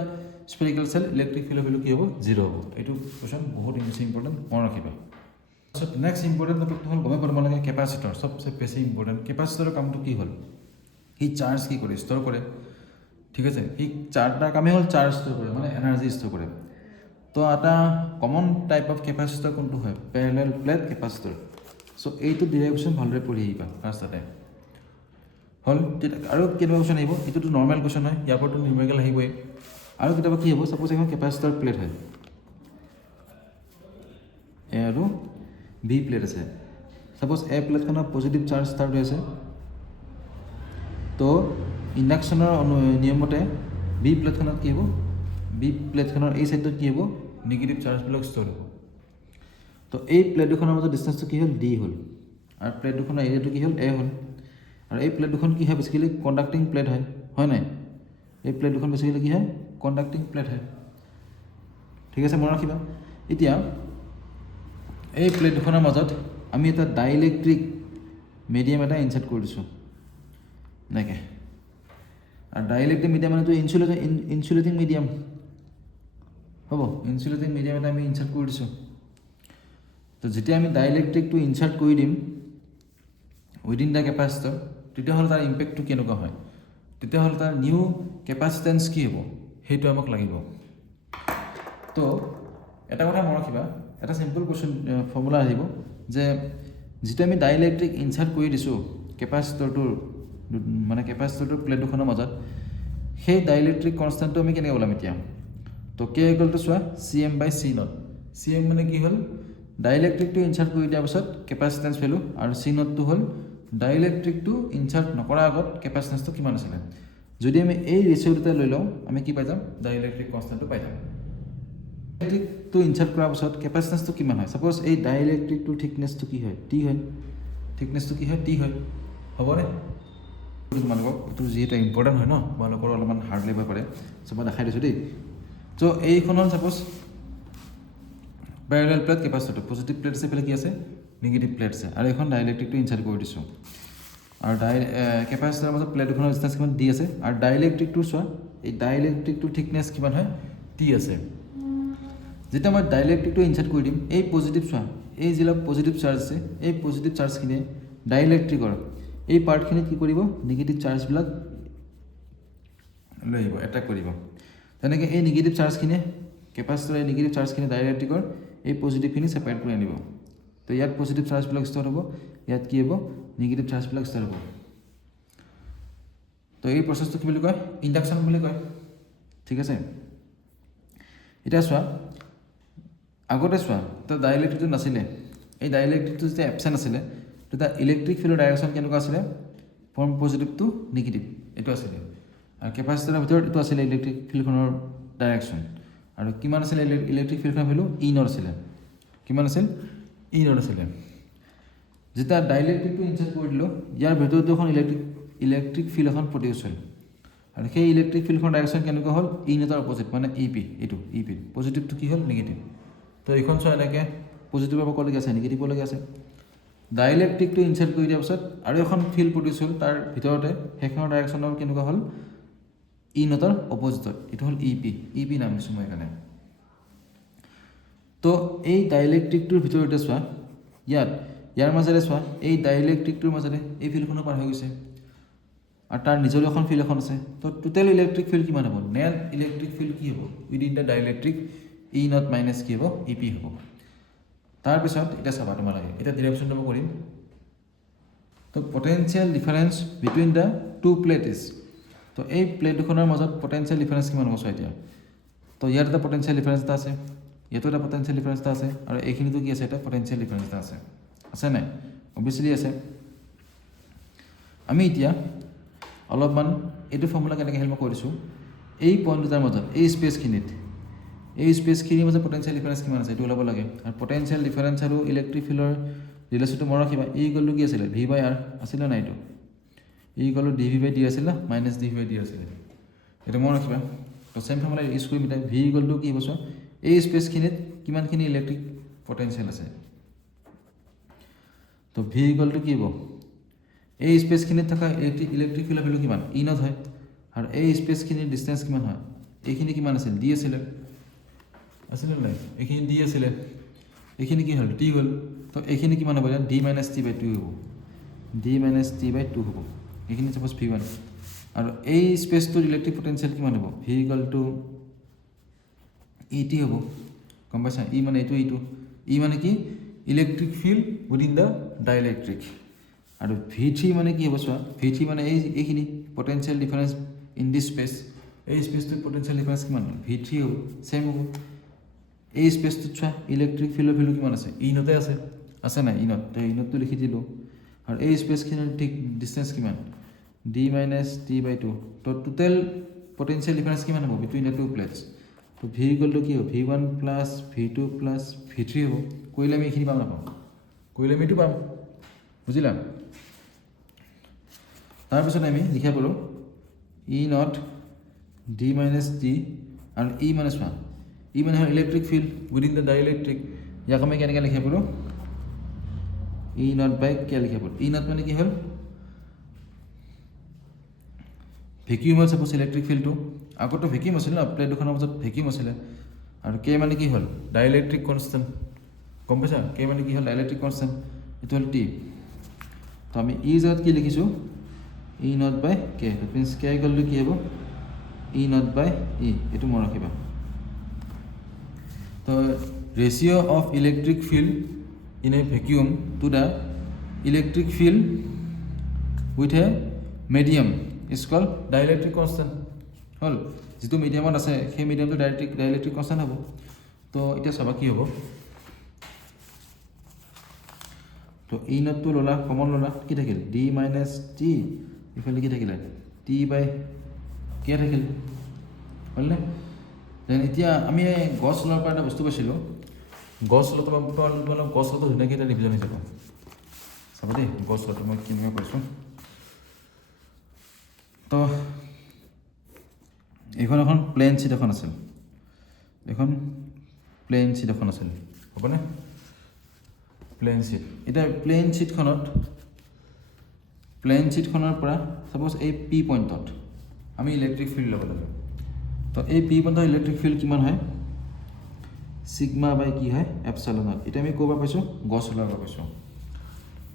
spherical shell electric ফিল্ডৰ ভেলু কি হ'ব, 0 হ'ব। এইটো কুৱেশ্যন বহুত বেছি ইম্পৰ্টেণ্ট, মনত ৰাখিবা। তাৰপিছত নেক্সট ইম্পৰ্টেণ্ট টপিকটো হ'ল গমে পাব লাগে কেপাচিটৰ, চবচে বেছি ইম্পৰ্টেণ্ট। কেপাচিটৰৰ কামটো কি হ'ল, সি চাৰ্জ কি কৰে, ষ্ট'ৰ কৰে, ঠিক আছে। সি তাৰ কামেই হ'ল চাৰ্জ ষ্ট'ৰ কৰে, মানে এনাৰ্জি ষ্ট'ৰ কৰে। তো এটা কমন টাইপ অফ কেপাচিটৰ কোনটো হয়, পেৰেলেল প্লেট কেপাচিটৰ। চ' এইটো ডিৰাইভেশ্যন ভালদৰে পঢ়ি আহিবা ফাৰ্ষ্টতে হ'ল। আৰু কেনেকুৱা কুৱেশ্যন আহিব, এইটোতো নৰ্মেল কুৱেশ্যন হয়, ইয়াৰ পৰাতো নিউমেৰিকেল আহিবই। আৰু কেতিয়াবা কি হ'ব, ছাপ'জ এখন কেপাচিটৰ প্লেট হয়, এ আৰু বি প্লেট আছে। ছাপ'জ এ প্লেটখনৰ পজিটিভ চাৰ্জ ষ্টাৰ্ট হৈ আছে, তো ইণ্ডাকশ্যনৰ নিয়মতে বি প্লেটখনত কি হ'ব, বি প্লেটখনৰ এই ছাইডত কি হ'ব, নিগেটিভ চাৰ্জবিলাক ষ্ট'ৰ হ'ব। তো এই প্লেট দুখনৰ মাজত ডিষ্টেঞ্চটো কি হ'ল, ডি হ'ল, আৰু প্লেট দুখনৰ এৰিয়াটো কি হ'ল, এ হ'ল। আৰু এই প্লেট দুখন কি হয়, বেছিকেলি কণ্ডাক্টিং প্লেট হয় নাই, এই প্লেট দুখন বেছিকেলি কি হয়, কণ্ডাক্টিং প্লেট হয়, ঠিক আছে, মনত ৰাখিবা। এতিয়া এই প্লেট দুখনৰ মাজত আমি এটা ডাইইলেক্ট্ৰিক মিডিয়াম এটা ইনচাৰ্ট কৰি দিছোঁ এনেকৈ। আৰু ডাইইলেক্ট্ৰিক মিডিয়াম মানেতো ইনচুলেটিং মিডিয়াম হ'ব, ইনচুলেটিং মিডিয়াম এটা আমি ইনচাৰ্ট কৰি দিছোঁ। তো যেতিয়া আমি ডাইলেক্ট্ৰিকটো ইনচাৰ্ট কৰি দিম উইদিন দ্য কেপাচিটৰ তেতিয়াহ'লে তাৰ ইম্পেক্টটো কেনেকুৱা হয় তেতিয়াহ'লে তাৰ নিউ কেপাচিটেন্স কি হ'ব সেইটো আমাক লাগিব তো এটা কথা মনত ৰাখিবা এটা সিম্পল কোৱেশ্চন ফৰ্মুলা আহিব যে যেতিয়া আমি ডাইলেক্ট্ৰিক ইনচাৰ্ট কৰি দিছোঁ কেপাচিটৰটোৰ মানে কেপাচিটৰটোৰ প্লেট দুখনৰ মাজত সেই ডাইলেক্ট্ৰিক কনষ্টেণ্টটো আমি কেনেকৈ ওলাম এতিয়া তো কে ইকুৱেল টু চোৱা C M by C naught C M মানে কি হ'ল ডাইলেক্ট্ৰিকটো ইনচাৰ্ট কৰি দিয়াৰ পাছত কেপাচিটেন্স ভেলু আৰু চি নটটো হ'ল ডাইলেক্ট্ৰিকটো ইনচাৰ্ট নকৰাৰ আগত কেপাচিটেন্সটো কিমান আছিলে যদি আমি এই ৰেচিঅ' দুটা লৈ লওঁ আমি কি পাই যাম ডাইলেক্ট্ৰিক কনষ্টেণ্টটো পাই যাম ডাইলেক্ট্ৰিকটো ইনচাৰ্ট কৰাৰ পাছত কেপাচিটেন্সটো কিমান হয় ছাপ'জ এই ডাইলেক্ট্ৰিকটোৰ থিকনেছটো কি হয় টি হয় থিকনেছটো কি হয় টি হয় হ'বনে তোমালোকক এইটো যিহেতু ইম্পৰ্টেণ্ট হয় ন তোমালোকৰ অলপমান হাৰ্ড লাগিব পাৰে চ' মই দেখাই দিছোঁ দেই চ' এইখনৰ ছাপ'জ পেৰেলেল প্লেট কেপাচিটৰটো পজিটিভ প্লেট আছে এইফালে কি আছে নিগেটিভ প্লেট আছে আৰু এইখন ডাইলেক্ট্ৰিকটো ইনচাৰ্ট কৰি দিছোঁ আৰু কেপাচিটৰৰ মাজত প্লেট দুখনৰ ডিষ্টেঞ্চ কিমান ডি আছে আৰু ডাইলেক্ট্ৰিকটো চোৱা এই ডাইলেক্ট্ৰিকটোৰ থিকনেছ কিমান হয় টি আছে যেতিয়া মই ডাইলেক্ট্ৰিকটো ইনচাৰ্ট কৰি দিম এই পজিটিভ চোৱা এই যিবিলাক পজিটিভ চাৰ্জ আছে এই পজিটিভ চাৰ্জখিনিয়ে ডাইলেক্ট্ৰিকৰ এই পাৰ্টখিনিত কি কৰিব নিগেটিভ চাৰ্জবিলাক লৈ আহিব এট্ৰেক্ট কৰিব তেনেকৈ এই নিগেটিভ চাৰ্জখিনিয়ে কেপাচিটৰৰ এই নিগেটিভ চাৰ্জখিনি ডাইলেক্ট্ৰিকৰ এই পজিটিভখিনি ছেপাৰেট কৰি আনিব তো ইয়াত পজিটিভ চাৰ্জবিলাক ষ্ট'ৰ হ'ব ইয়াত কি হ'ব নিগেটিভ চাৰ্জবিলাক ষ্ট'ৰ হ'ব তো এই প্ৰচেছটো কি বুলি কয় ইণ্ডাকশ্যন বুলি কয় ঠিক আছে এতিয়া চোৱা আগতে চোৱা তো ডাইলেক্ট্ৰিকটো নাছিলে এই ডাইলেক্ট্ৰিকটো যেতিয়া এবচেণ্ট আছিলে তেতিয়া ইলেক্ট্ৰিক ফিল্ডৰ ডাইৰেকশ্যন কেনেকুৱা আছিলে ফ্ৰম পজিটিভ টু নিগেটিভ এইটো আছিলে আৰু কেপাচিটৰৰ ভিতৰত এইটো আছিলে ইলেক্ট্ৰিক ফিল্ডখনৰ ডাইৰেকশ্যন আৰু কিমান আছিলে ইলেক্ট্ৰিক ফিল্ডখনৰ ভেলু ই নট আছিলে কিমান আছিল ই নট আছিলে যেতিয়া ডাইলেক্ট্ৰিকটো ইনচাৰ্ট কৰি দিলোঁ ইয়াৰ ভিতৰত এখন ইলেক্ট্ৰিক ফিল্ড এখন প্ৰডিউচ হ'ল আৰু সেই ইলেক্ট্ৰিক ফিল্ডখনৰ ডাইৰেকশ্যন কেনেকুৱা হ'ল ই নটৰ অপজিট মানে ই পি এইটো ই পি পজিটিভটো কি হ'ল নিগেটিভ তো এইখন চোৱা এনেকৈ পজিটিভৰ পৰা ক'লৈকে আছে নিগেটিভলৈকে আছে ডাইলেক্ট্ৰিকটো ইনচাৰ্ট কৰি দিয়াৰ পাছত আৰু এখন ফিল্ড প্ৰডিউচ হ'ল তাৰ ভিতৰতে সেইখনৰ ডাইৰেকশ্যনৰ কেনেকুৱা হ'ল ই নটৰ অপজিটত এইটো হ'ল ই পি নাম দিছোঁ মই সেইকাৰণে তো এই ডাইলেক্ট্ৰিকটোৰ ভিতৰতে চোৱা ইয়াৰ মাজেৰে চোৱা এই ডাইলেক্ট্ৰিকটোৰ মাজেৰে এই ফিল্ডখনো পাৰ হৈ গৈছে আৰু তাৰ নিজৰ এখন ফিল্ড এখন আছে তো টোটেল ইলেক্ট্ৰিক ফিল্ড কিমান হ'ব নেট ইলেক্ট্ৰিক ফিল্ড কি হ'ব within the dielectric E not minus কি হ'ব ই পি হ'ব তাৰপিছত এতিয়া চাবা তোমালোকে এতিয়া ডিৰাইভেশ্যনটো মই কৰিম তো potential difference between the two plate is তো এই প্লেট দুখনৰ মাজত পটেঞ্চিয়েল ডিফাৰেঞ্চ কিমান হ'ব চোৱা এতিয়া তো ইয়াত এটা পটেঞ্চিয়েল ডিফাৰেঞ্চ এটা আছে ইয়াতো এটা পটেঞ্চিয়েল ডিফাৰেঞ্চ এটা আছে আৰু এইখিনিতো কি আছে এটা পটেঞ্চিয়েল ডিফাৰেঞ্চ এটা আছে নাই অবভিয়াছলি আছে আমি এতিয়া অলপমান এইটো ফৰ্মুলা কেনেকৈ হেল্প মই কৈ দিছোঁ এই পইণ্ট দুটাৰ মাজত এই স্পেচখিনিৰ মাজত পটেঞ্চিয়েল ডিফাৰেঞ্চ কিমান আছে এইটো ওলাব লাগে আৰু পটেঞ্চিয়েল ডিফাৰেঞ্চ আৰু ইলেক্ট্ৰিক ফিল্ডৰ ৰিলেশ্যনটো মনত ৰাখিবা ই ইকুৱেল টু কি আছিলে ভি বাই আৰ আছিলে নাই এইটো E equal to D V by D আছিলে minus D V by D আছিলে এইটো মনত ৰাখিবা তো চেম ফৰ্মুলা ইউজ কৰিম এতিয়া ভি ইকুৱেল টু কি হ'ব চোৱা এই স্পেচখিনিত কিমানখিনি ইলেক্ট্ৰিক পটেঞ্চিয়েল আছে তো ভি ইকুৱেল টু কি হ'ব এই স্পেচখিনিত থকা ইলেক্ট্ৰিক ফিল্ডৰ ভেলু কিমান ই নট হয় আৰু এই স্পেচখিনিৰ ডিষ্টেঞ্চ কিমান হয় এইখিনি কিমান আছিল ডি আছিলে নাই এইখিনি ডি আছিলে এইখিনি কি হ'ল টি হ'ল তো এইখিনি কিমান হ'ব এতিয়া D minus T by two হ'ব D minus T by two হ'ব এইখিনি ছাপ'জ ভি ওৱান আৰু এই স্পেচটোৰ ইলেক্ট্ৰিক পটেঞ্চিয়েল কিমান হ'ব ভি ইকুৱেল টু ই টি হ'ব গম পাইছা ই মানে এইটো ই মানে কি ইলেক্ট্ৰিক ফিল্ড উইদিন দ্য ডাইলেক্ট্ৰিক আৰু ভি থ্ৰী মানে কি হ'ব চোৱা ভি থ্ৰী মানে এইখিনি potential difference in this space এই স্পেচটোৰ পটেঞ্চিয়েল ডিফাৰেঞ্চ কিমান হ'ল ভি থ্ৰী হ'ব ছেম হ'ব এই স্পেচটোত চোৱা ইলেক্ট্ৰিক ফিল্ডৰ ভেলু কিমান আছে ই নটে আছে নাই ই নট তো ই নটটো লিখি দিলোঁ আৰু এই স্পেচখিনিৰ ঠিক ডিষ্টেঞ্চ কিমান D minus T by two তো টোটেল পটেঞ্চিয়েল ডিফাৰেঞ্চ কিমান হ'ব বিটুইন দ্য টু প্লেটছ তো ভি ইকুৱেলটো কি হ'ব V one plus V two plus V three হ'ব কৰিলে আমি এইখিনি পাম নাপাওঁ কৰিলে আমি এইটো পাম বুজিলা তাৰপিছত আমি লিখা পালোঁ ই নট ডি মাইনাছ ডি আৰু ই মাইনাছ ওৱান ই মানে হ'ল ইলেক্ট্ৰিক ফিল্ড উইদিন দ্য ডাইলেক্ট্ৰিক ইয়াক আমি কেনেকৈ লিখা পালোঁ ই নট বাই কে লিখা পালোঁ ই নট মানে কি হ'ল ভেকিউম হ'ল ছাপ'জ ইলেক্ট্ৰিক ফিল্ডটো আগতো ভেকিউম আছিলে ন প্লেট দুখনৰ মাজত ভেকিউম আছিলে আৰু কে মানে কি হ'ল ডাইলেক্ট্ৰিক কনষ্টেণ্ট গম পাইছা কে মানে কি হ'ল ডাইলেক্ট্ৰিক কনষ্টেণ্ট এইটো হ'ল টি তো আমি ই জেগাত কি লিখিছোঁ E not by K that means K equal to কি হ'ব ই নট বাই ই এইটো মনত ৰাখিবা তো ratio' of electric field in a vacuum to the electric field with a medium is called dielectric constant হ'ল যিটো মিডিয়ামত আছে সেই মিডিয়ামটো ডাইলেক্ট্ৰিক কনষ্টেণ্ট হ'ব তো এতিয়া চাবা কি হ'ব তো ই নটটো ল'লা কমন ল'লা কি থাকিল ডি মাইনাছ টি ইফালে কি থাকিলে টি বাই কে থাকিল হ'লনে দেন এতিয়া আমি গছ লোৱাৰ পৰা এটা বস্তু পাইছিলোঁ গছ লোৱাটো গছ লোৱাটো ধুনীয়াকৈ এটা ৰিভিজন হৈ যাব চাব দেই গছ লোৱাটো মই কেনেকৈ কৰিছোঁ তো এইখন এখন প্লেন শ্বীট এখন আছিল এখন প্লেন শ্বীট এখন আছিল হ'বনে প্লেন শ্বীট এতিয়া প্লেন শ্বীটখনৰ পৰা ছাপ'জ এই পি পইণ্টত আমি ইলেক্ট্ৰিক ফিল্ড ল'ব লাগে তো এই পি পইণ্টৰ ইলেক্ট্ৰিক ফিল্ড কিমান হয় ছিগমা বাই কি হয় এপচাইলন নট এতিয়া আমি ক'ৰ পৰা পাইছোঁ গছ ওলোৱাৰ পৰা পাইছোঁ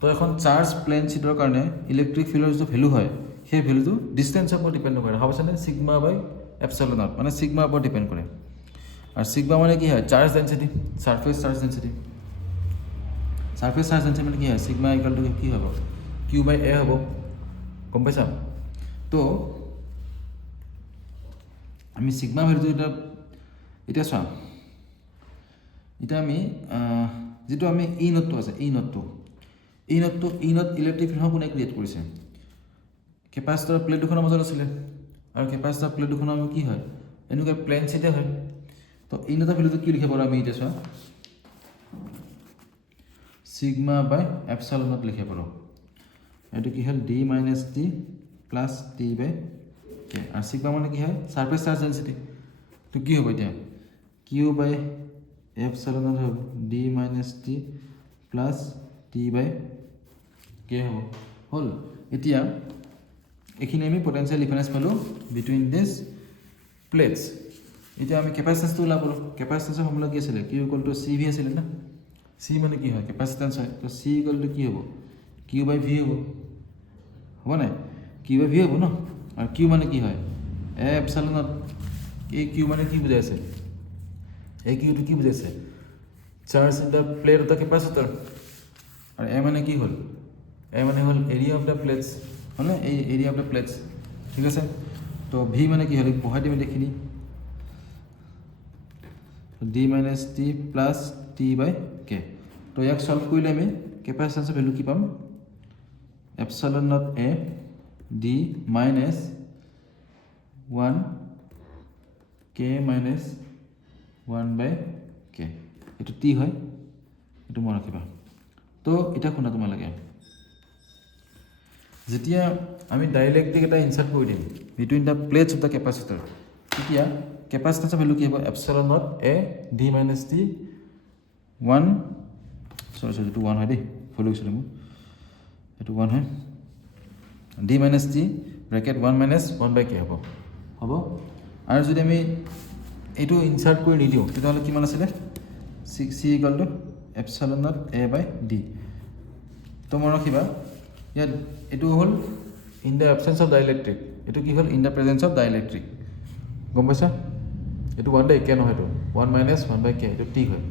তো এখন চাৰ্জ প্লেন শ্বীটৰ কাৰণে ইলেক্ট্ৰিক ফিল্ডৰ যিটো ভেলু হয় সেই ভেলুটো ডিষ্টেঞ্চৰ ওপৰত ডিপেণ্ড নকৰে ভাবিছেনে ছিগমা বাই এপচাইলন নট মানে ছিগমাৰ ওপৰত ডিপেণ্ড কৰে আৰু ছিগমা মানে কি হয় charge density surface charge density মানে কি হয় ছিগমা ইকুৱেল টু কি হ'ব কিউ বাই এ হ'ব গম পাইছা তো আমি ছিগমা ভেলুটো এতিয়া চোৱা এতিয়া আমি যিটো আমি ই নটটো আছে ই নট ইলেক্ট্ৰিক ফিল্ডখন কোনে ক্ৰিয়েট কৰিছে কেপাচিটৰ প্লেট দুখনৰ মাজত আছিলে আৰু কেপাচিটৰ প্লেট দুখনৰ আমি কি হয় এনেকুৱা প্লেন শ্বীটে হয় তো ই নটৰ ভেলুটো কি লিখিব পাৰোঁ আমি এতিয়া চোৱা ছিগমা বাই এপচাইলন নট লিখিব পাৰোঁ এইটো কি হ'ল D minus T plus T by K আৰু ছিগমা মানে কি হয় ছাৰফেচ চাৰ্জ ডেঞ্চিটি তো কি হ'ব এতিয়া কিউ বাই এপচাইলন নট হ'ব D minus T plus T by K হ'ব হ'ল এতিয়া এইখিনি আমি পটেনচিয়েল ডিফাৰেঞ্চ পালোঁ বিটুইন দিছ প্লেটছ এতিয়া আমি কেপাচিটেন্সটো ওলাব কেপাচিটেন্সৰ ফৰ্মুলা কি আছিলে Q equal to C V আছিলে না চি মানে কি হয় কেপাচিটেন্স হয় তো চি ইকুৱেল টু কি হ'ব কিউ বাই ভি হ'ব নাই কিউ বাই ভি হ'ব ন আৰু কিউ মানে কি হয় এপচাইলন নট এই কিউ মানে কি বুজাই আছে এই কিউটো কি বুজাইছে charge in the plate of the capacitor আৰু এ মানে কি হ'ল এ মানে হ'ল এৰিয়া অফ দ্য প্লেটছ হ'লনে এই এৰিয়া অফ দ্য প্লেটছ ঠিক আছে তো ভি মানে কি হ'ল বহাই দিম এইখিনি D minus T plus T by K তো ইয়াক সলভ কৰিলে আমি কেপাচিটেন্সৰ ভেলু কি পাম epsilon not A D minus 1 K minus 1 by K এইটো টি হয় এইটো মনত ৰাখিবা তো এতিয়া শুনা তোমালোকে যেতিয়া আমি ডাইলেক্ট্ৰিক এটা ইনচাৰ্ট কৰি দিম between the plates of the capacitor তেতিয়া কেপাচিটেন্সৰ ভেলু কি হ'ব epsilon not A D minus T 1 চৰি এইটো 1 হয় দেই ভুল হৈছিলে মোৰ এইটো 1 হয় D minus T bracket 1 minus 1 by K হ'ব আৰু যদি আমি এইটো ইনচাৰ্ট কৰি নিদিওঁ তেতিয়াহ'লে কিমান আছিলে C equal to epsilon not A by D তো মনত ৰাখিবা ইয়াত এইটো হ'ল in the absence of dielectric এইটো কি হ'ল in the presence of dielectric গম পাইছা এইটো 1 বাই কে নহয় এইটো 1 মাইনাছ 1 বাই কে এইটো টি হয়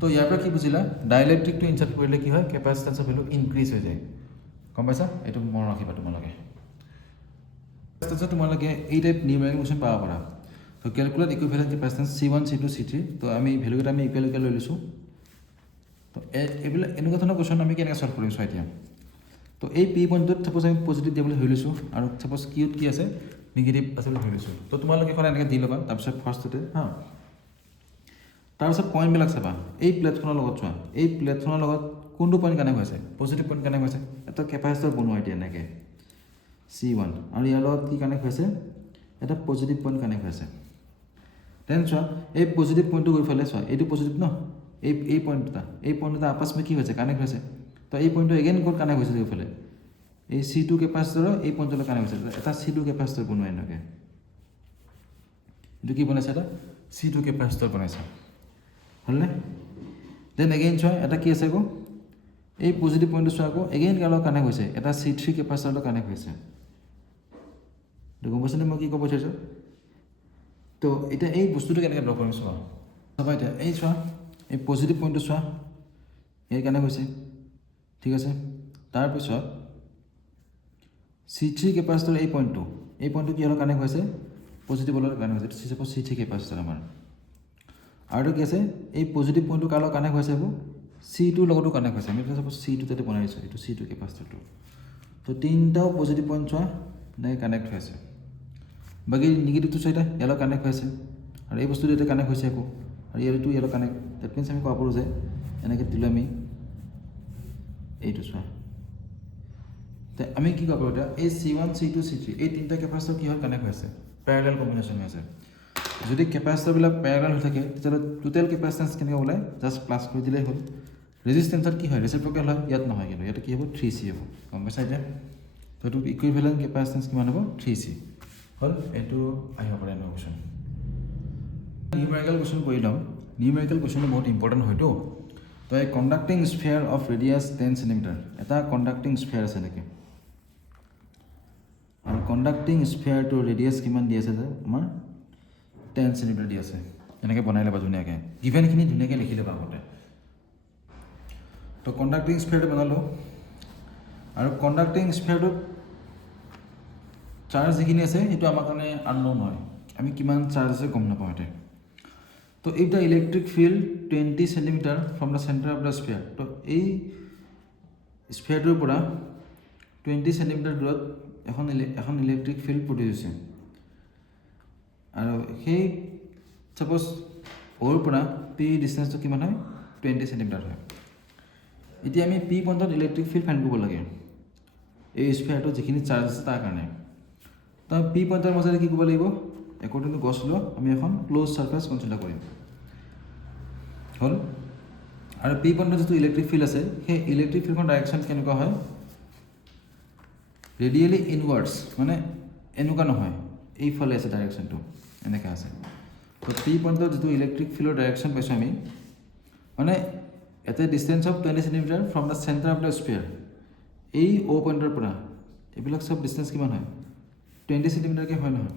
তো ইয়াৰ পৰা কি বুজিলা ডাইলেক্ট্ৰিকটো ইনচাৰ্ট কৰিলে কি হয় কেপাচিটেন্সৰ ভেলু ইনক্ৰিজ হৈ যায় গম পাইছা এইটো মনত ৰাখিবা তোমালোকে তোমালোকে এই টাইপ নিউমেৰিকেল কুৱেশ্যন পাব পাৰা তো calculate equivalent কেপাচিটেন্স C1 C2 C3 তো আমি ভেলুকেইটা আমি ইকুৱেল লৈ লৈছোঁ তো এইবিলাক এনেকুৱা ধৰণৰ কুৱেশ্যন আমি কেনেকৈ সলভ কৰিম চোৱা এতিয়া তো এই পি পইণ্টটোত ছাপ'জ আমি পজিটিভ দিয়ে বুলি ধৰি লৈছোঁ আৰু ছাপ'জ কিউত কি আছে নিগেটিভ আছে বুলি ধৰি লৈছোঁ তো তোমালোকে এখন এনেকৈ দি ল'বা তাৰপিছত ফাৰ্ষ্টতে তাৰপিছত পইণ্টবিলাক চাবা এই প্লেটখনৰ লগত চোৱা এই প্লেটখনৰ লগত কোনটো পইণ্ট কানেক্ট হৈছে পজিটিভ পইণ্ট কানেক্ট হৈছে এটা কেপাচিটৰ বনোৱা এতিয়া এনেকৈ C1 আৰু ইয়াৰ লগত কি কানেক্ট হৈছে এটা পজিটিভ পইণ্ট কানেক্ট হৈছে দেন চোৱা এই পজিটিভ পইণ্টটো গৈ ফালে চোৱা এইটো পজিটিভ ন এই পইণ্ট এটা আপছ মে কি হৈছে কানেক্ট হৈছে তো এই পইণ্টটো এগেইন ক'ত কানেক্ট হৈছে গৈ ফালে এই C2 কেপাচিটৰৰ এই পইণ্টলৈ কানেক্ট হৈছে এটা C2 কেপাচিটৰ বনোৱা এনেকৈ এইটো কি বনাইছে এটা C2 কেপাচিটৰ বনাইছে হ'লনে দেন এগেইন চোৱা এটা কি আছে আকৌ এই পজিটিভ পইণ্টটো চোৱা আকৌ এগেইন কাৰ লগত কানেক্ট হৈছে এটা C3 কেপাচিটাৰ লগত কানেক্ট হৈছে গম পাইছেনে মই কি ক'ব বিচাৰিছোঁ তো এতিয়া এই বস্তুটো কেনেকৈ ড্ৰ কৰিম চোৱা চাবা এতিয়া এই চোৱা এই পজিটিভ পইণ্টটো চোৱা এই কানেক্ট হৈছে ঠিক আছে তাৰপিছত C3 কেপাচিটাৰ এই পইণ্টটো কি হ'লে কানেক্ট হৈছে পজিটিভ লগত কানেক্ট হৈছে C3 কেপাচিটাৰ আমাৰ আৰু কি আছে এই পজিটিভ পইণ্টটো কাৰ লগত কানেক্ট হৈছে আকৌ C2 লগতো কানেক্ট হৈছে আমি চাপ'জ C2 তাতে বনাই দিছোঁ এইটো C2 কেপাচিটাৰটো তো তিনিটাও পজিটিভ পইণ্ট চোৱা নাই কানেক্ট হৈছে বাকী নিগেটিভটো চোৱা এতিয়া ইয়াৰ লগত কানেক্ট হৈছে আৰু এই বস্তুটো এতিয়া কানেক্ট হৈছে আকৌ আৰু ইয়াৰটো ইয়াৰ লগত কানেক্ট ডেট মিনছ আমি ক'ব পাৰোঁ যে এনেকৈ দিলোঁ আমি এইটো চোৱা তে আমি কি ক'ব পাৰোঁ এতিয়া এই C1 C2 C3 এই তিনিটা কেপাচিটাৰ কি হয় কানেক্ট হৈছে পেৰেলেল কম্বিনেশ্যন হৈ আছে যদি কেপাচিটাৰবিলাক পেৰেলেল হৈ থাকে তেতিয়াহ'লে টোটেল কেপাচিটেন্স কেনেকৈ ওলায় জাষ্ট প্লাছ কৰি দিলেই হ'ল ৰেজিষ্টেঞ্চত কি হয় ৰেচিপ্ৰকেল হয় ইয়াত নহয় কিন্তু ইয়াতে কি হ'ব 3C হ'ব গম পাইছা এতিয়া তো এইটো ইকুইভেলেণ্ট কেপাচিটেন্স কিমান হ'ব 3C হ'ল এইটো আহিব পাৰে এনেকুৱা কুৱেশ্যন নিউমেৰিকেল কুৱেশ্যন কৰি লওঁ নিউমেৰিকেল কুৱেশ্যনটো বহুত ইম্পৰ্টেণ্ট হয়তো তো এই conducting sphere of radius 10 centimetre এটা কণ্ডাক্টিং স্ফেয়াৰ আছে নেকি আৰু কণ্ডাক্টিং স্ফেয়াৰটোৰ ৰেডিয়াছ কিমান দি আছে যে আমাৰ 10 চেণ্টিমিটাৰ দি আছে এনেকৈ বনাই ল'বা ধুনীয়াকৈ গিভেনখিনি ধুনীয়াকৈ লিখি ল'বা আগতে তো কণ্ডাক্টিং স্ফেয়াৰটো বনালোঁ আৰু কণ্ডাক্টিং স্ফেয়াৰটোত চাৰ্জ যিখিনি আছে সেইটো আমাৰ কাৰণে আননোন হয় আমি কিমান চাৰ্জ আছে গম নাপাওঁ এতিয়া তো if the electric field 20 centimetre from the centre of the sphere তো এই স্ফেয়াৰটোৰ পৰা 20 চেণ্টিমিটাৰ দূৰত এখন ইলেক্ট্ৰিক ফিল্ড প্ৰডিউচ হৈছে আৰু সেই চাপ'জ অ'ৰ পৰা পি ডিষ্টেঞ্চটো কিমান হয় 20 চেণ্টিমিটাৰ হয় এতিয়া আমি পি পইণ্টত ইলেক্ট্ৰিক ফিল্ড ফাইণ্ড কৰিব লাগে এই স্ফেয়াৰটোত যিখিনি চাৰ্জ আছে তাৰ কাৰণে তো পি পইণ্টৰ মাজতে কি কৰিব লাগিব একৰ্ডিং টু গছ ল' আমি এখন ক্ল'জ ছাৰ্ফেচ কনচিডাৰ কৰিম হ'ল আৰু পি পইণ্টত যিটো ইলেক্ট্ৰিক ফিল্ড আছে সেই ইলেক্ট্ৰিক ফিল্ডখন ডাইৰেকশ্যন কেনেকুৱা হয় ৰেডিয়েলি ইনৱাৰ্ডছ মানে এনেকুৱা নহয় এইফালে আছে ডাইৰেকশ্যনটো এনেকৈ আছে তো পি পইণ্টত যিটো ইলেক্ট্ৰিক ফিল্ডৰ ডাইৰেকশ্যন পাইছোঁ আমি মানে at A distance of 20 centimetre from the centre of the spare এই অ' পইণ্টৰ পৰা এইবিলাক চব ডিষ্টেঞ্চ কিমান হয় 20 চেণ্টিমিটাৰকৈ হয় নহয়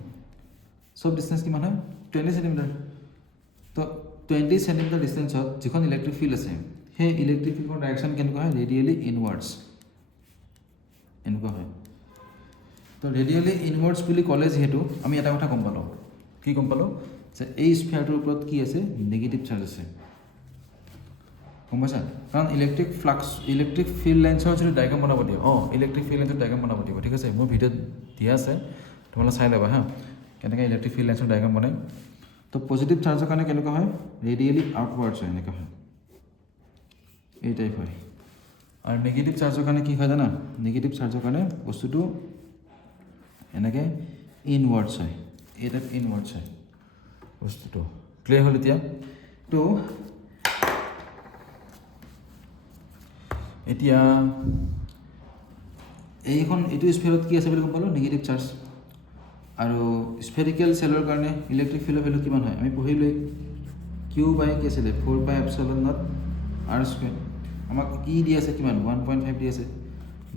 চব ডিষ্টেঞ্চ কিমান হয় 20 চেণ্টিমিটাৰ তো 20 চেণ্টিমিটাৰ ডিষ্টেঞ্চত যিখন ইলেক্ট্ৰিক ফিল্ড আছে সেই ইলেক্ট্ৰিক ফিল্ডৰ ডাইৰেকশ্যন কেনেকুৱা হয় ৰেডিয়েলি ইনৱাৰ্ডছ এনেকুৱা হয় তো ৰেডিয়েলি ইনৱাৰ্ডছ বুলি ক'লে যিহেতু আমি এটা কথা গম পালোঁ কি গম পালোঁ যে এই স্ফেয়াৰটোৰ ওপৰত কি আছে নিগেটিভ চাৰ্জ আছে গম পাইছা কাৰণ ইলেক্ট্ৰিক ফিল্ড লাইন্সৰ যদি ডায়েগ্ৰাম বনাব দিয়ে ইলেক্ট্ৰিক ফিল্ড লাইন্সৰ ডায়েগ্ৰাম বনাব দিব ঠিক আছে মোৰ ভিডিঅ'ত দিয়া আছে তোমালোকে চাই ল'বা হা কেনেকৈ ইলেক্ট্ৰিক ফিল্ড লাইন্সৰ ডায়েগ্ৰাম বনায় তো পজিটিভ চাৰ্জৰ কাৰণে কেনেকুৱা হয় ৰেডিয়েলি আউটৱাৰ্ডছ হয় এনেকুৱা হয় এই টাইপ হয় আৰু নিগেটিভ চাৰ্জৰ কাৰণে কি হয় জানা নিগেটিভ চাৰ্জৰ কাৰণে বস্তুটো এনেকৈ ইনৱাৰ্ডছ হয় এই টাইপ ইনৱাৰ্ডছ হয় বস্তুটো ক্লিয়াৰ হ'ল এতিয়া তো এতিয়া এইটো স্ফেয়াৰত কি আছে বুলি গম পালোঁ নিগেটিভ চাৰ্জ আৰু স্ফেৰিকেল চেলৰ কাৰণে ইলেক্ট্ৰিক ফিল্ডৰ ভেলু কিমান হয় আমি পঢ়িলোৱেই কিউ বাই কি আছিলে 4πε0 r স্কুৱেৰ আমাক কি দি আছে কিমান 1.5 দি আছে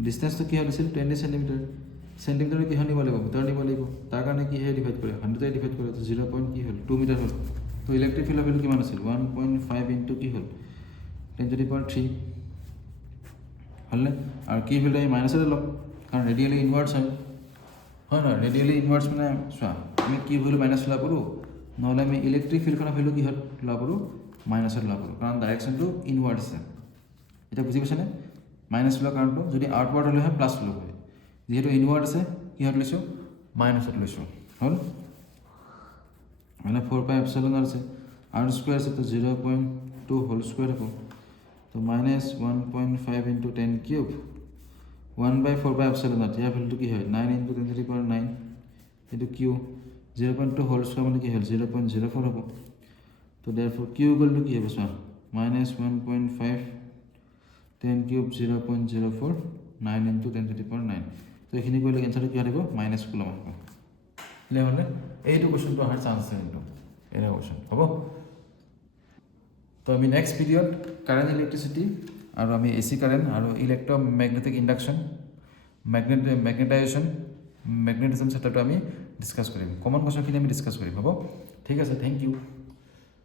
ডিষ্টেঞ্চটো কি হৈ দিছিল 20 চেণ্টিমিটাৰ কিহৰ নিব লাগিব ভিতৰ নিব লাগিব তাৰ কাৰণে কিহে ডিভাইড কৰে 100 ডিভাইড কৰে 0. কি হ'ল 2 মিটাৰ হ'ল তো ইলেক্ট্ৰিক ফিল্ডৰ ভেলু কিমান আছিল 1.5 ইনটু কি হ'ল 10⁻³ হ'লনে আৰু কি ফিল্ড আমি মাইনাছতে ল'ম কাৰণ ৰেডিয়েলি ইনৱাৰ্ডছ হয় নহয় ৰেডিয়েলি ইনৱাৰ্ডছ মানে চোৱা আমি কি ভেলু মাইনাছ ল'ব পাৰোঁ নহ'লে আমি ইলেক্ট্ৰিক ফিল্ডখনৰ ভেলু কিহত ল'ব পাৰোঁ মাইনাছত ল'ব পাৰোঁ কাৰণ ডাইৰেকশ্যনটো ইনৱাৰ্ড আছে এতিয়া বুজি পাইছেনে মাইনাছ লোৱাৰ কাৰণটো যদি আউটৱাৰ্ড হ'লে হয় প্লাছ ল'ব হয় যিহেতু ইনৱাৰ্ড আছে কিহত লৈছোঁ মাইনাছত লৈছোঁ হ'ল মানে 4πε0 আছে r স্কুৱেৰ আছে তো 0.2 হোল স্কুৱেৰ হ'ব তো -1.5 ইনটু 10³ 1/4πε0 ইয়াৰ ভেলুটো কি হয় 9 ইনটু 10⁹ এইটো কিউ 0.2 হোল স্কুৱেৰ মানে কি হ'ল 0.04 হ'ব তো দেৰফৰ কিউ ইকুৱেলটো কি হ'ব চোৱা -1.5 10³ 0.04 9 ইনটু 10⁹ তো এইখিনি কৰিলে এনচাৰটো কি আহিব -কুলম আহিব ক্লিয়াৰ হ'লে এইটো কুৱেশ্যনটো অহাৰ চান্স আছে কিন্তু এনে কুৱেশ্যন হ'ব তো আমি নেক্সট ভিডিঅ'ত কাৰেণ্ট ইলেক্ট্ৰিচিটি আৰু আমি AC কাৰেণ্ট আৰু ইলেক্ট্ৰমেগনেটিক ইণ্ডাকশ্যন মেগনেটিজম চেপ্টাৰটো আমি ডিছকাছ কৰিম কমন কুৱেশ্যনখিনি আমি ডিছকাছ কৰিম হ'ব ঠিক আছে থেংক ইউ